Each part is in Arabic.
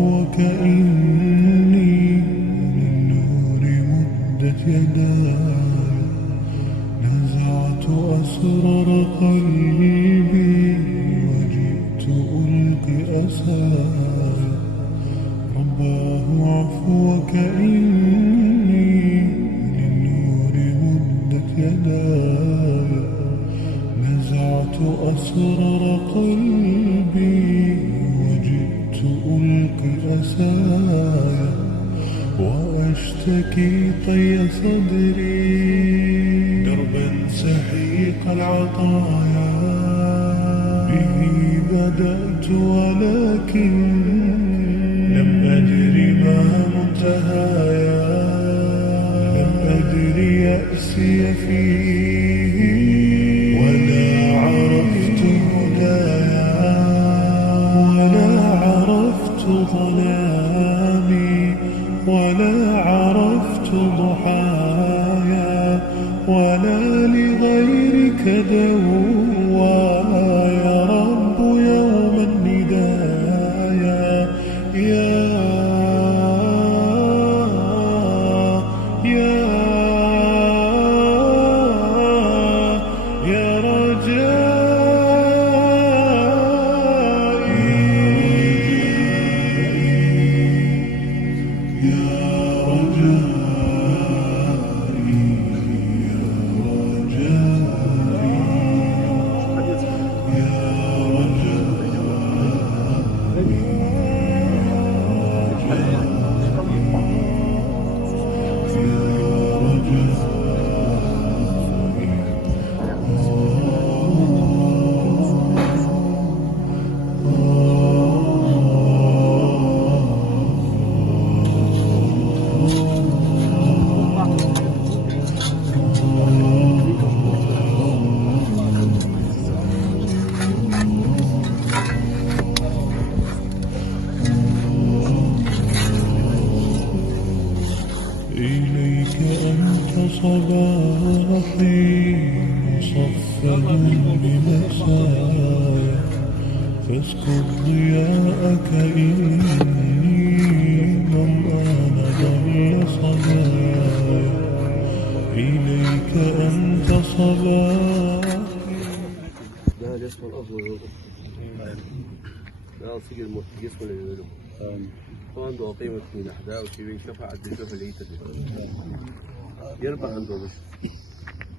عفوك إني للنور مدت يداي، نزعت أسرار قلبي وجئت ألقي أساي. رباه عفوك إني للنور مدت يداي، نزعت أسرار قلبي وجئت ألقي أساي، وأشتكي طي صدري دربا سحيق العطايا. به بدأت ولكن لم أدر ما منتهايا، لم أدر يأسي فيه ولا عرفت هدايا، ولا عرفت ظلامي، ولا عرفت ضحايا، ولا لغيرك دوايا. رب يوم الندايا يا رجائي، يا رجائي، إليك أنت صباحي مصفد بمسايا، فاسكب ضياءك إني ظمآن ظل صبايا. إليك أنت صباحي. ده الاسم الأفضل ده أصيل المتجس ولا يقولوا عنده قيمة من أحداث وشيء شفاعة بالشوف اللي يربح عنده مش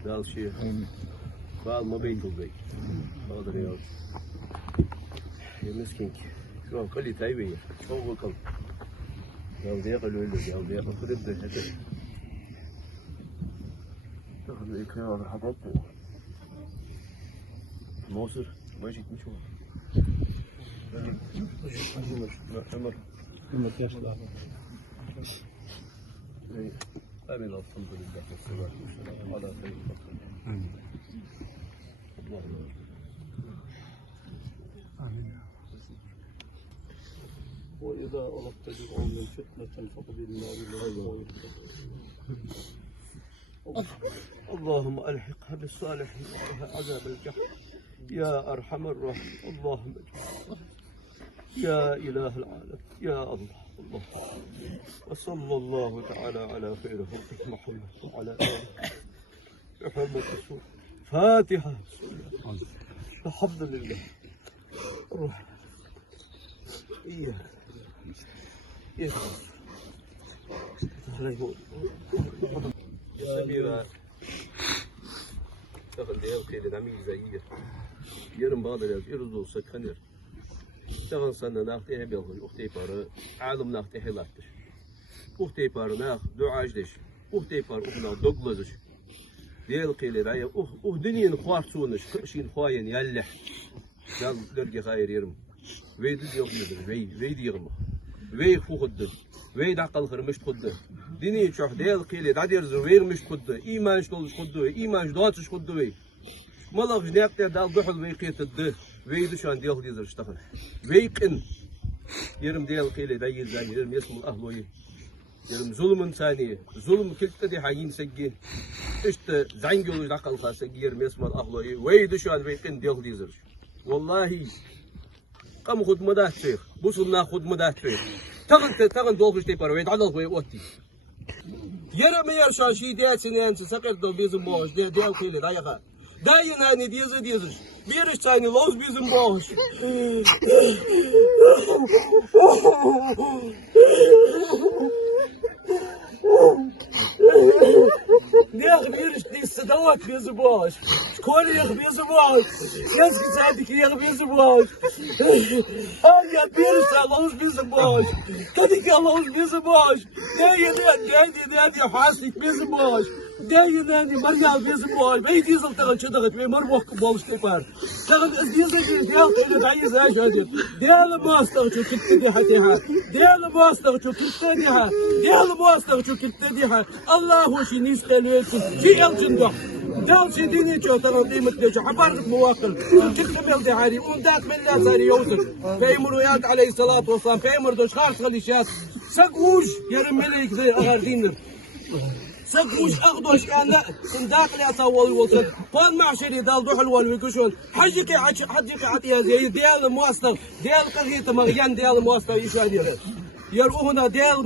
ده الشيء بعض ما بيته البيت هذا رياض يا مسكينك شو كلي تايبية هو كم يا ضيق الولد يا ضيق الخدم ده هذا تاخذ لي كيان حاجات موسر ما جيت نشوف عمر كاش لا آمين الحمد لله والصلاة والسلام على خير خلق الله. آمين. وإذا أردت جزءا من فتنة فاقضي النار اللهم ألحقها بالصالحين وقها عذاب الجحيم يا أرحم الراحمين. اللهم اجعل يا إله العالم يا الله. وصلى الله تعالى على خير خلقه محمد وعلى آله بحرمة الرسول. فاتحة. الحمد لله. روح. إياك. سميرة تاخذ ديال خير العميل زيير يرم بعض يرزو سكنر تاخذ سنة ناختي بيلخي أختي بار عالم ناختي حلاتش أختي بار ناخ دعاجدش أختي بار أخنا دوغلزش ديال خير راي دنيا خوارسونش كشين خواين يلح قال درجة خير يرم ويد يغمد ويد يغم ويد فوخد ويد عقل خرمش خد ديني شوح ديال قيلي دادير زوير مش خد إيمان شلوش خد إيمان جداتش خد وي ملاك جناقتي دال بحل ويقيت الد ويد شان ديال ديزر اشتغل ويقن يرم ديال قيلي دايل زاني يرم يسم الأهل يرم ظلم ثاني ظلم كلت دي حاجين سجي اشت زانجول عقل خاص يرم يسم الأهل ويد شان ويقن ديال ديزر والله قام خد مدات شيخ بوصلنا خد مدات شيخ تغن دولفش تيبر ويد على الوقت يرى مير شاشي ديت سنين سكر دو بيزم باش دي الخيل رايقة داينا ني ديزش بيرش تاني لوز بيزم باش نيخ بيرش دي السدوات بيزم باش شكون يخ بيزم باش يسكي ساعتك يخ بيزم باش يا بيرش لوز بيزم باش كديك لوز بيزم باش داي حاسك بيزم باش داي مرجع بيزم باش بي ديزل تغن شدغت بي مربوك باش تيبار تغن ديزل ديال قيل عايز ايش هذا ديال ماستر شو كنت حتيها ديال ماستر شو كنت ديال ماستر شو كنت الله شي نيس خليتكم في الجنده دال شي ديني شو ترى قيمة ليش حبارك مواقل تكتب دي هاري وندات من لا ساري يوسف في مرويات عليه الصلاة والسلام في مردوش خارج خليشات سقوش يا رمليك زي اغاردينر سقوش اخدوش كان داخل يطول وصل قال معشري دال دوح الوالوكشون حجك عطيها زي ديال المواصل ديال قرية مريان ديال المواصل يشادي يروحنا ديال